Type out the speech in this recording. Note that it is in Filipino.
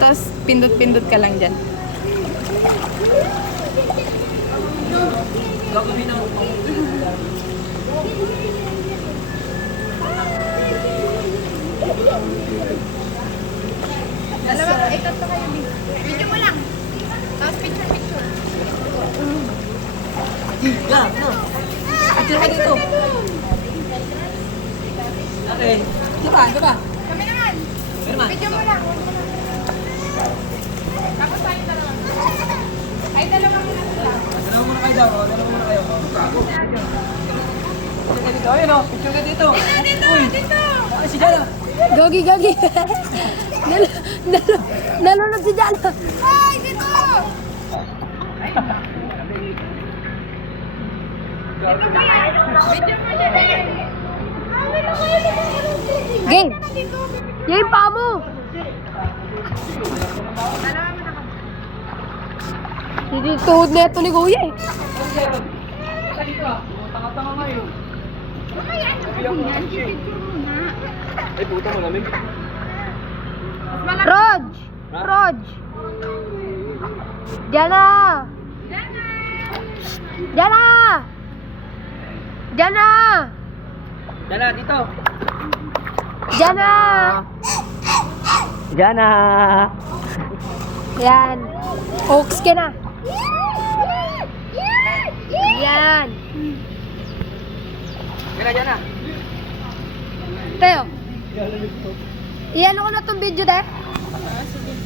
Tapos pindot-pindot ka lang dyan. Dalawa, tatlo kayo. Video mo lang. Tapos picture. Picture ka dito. Okay. Diba? Kami naman. Video mo lang. Tapos tayo dalawa. Ay, dalawa muna sila. Dalawa muna kayo daw. Dalawa muna kayo. Picture ka dito. Ayun o. Picture ka dito. Dito. Ay, si Jana. Gogi. Nalunod si Jana. Ay, dito. Video mo lang. Game. Game pa mo. Dalawa mo na kami. Hindi tuhod na ito ni Kuya eh. Sa dito ah. Tanga-tanga ngayon. Ay, ano kasi yan? Picture muna. Ay, puta mo namin. Rog. Jana. Jana, dito. Jana. Yan. Oaks ka na. Yan. Kaya Jana. Teo. Iyan ko na tong video, te.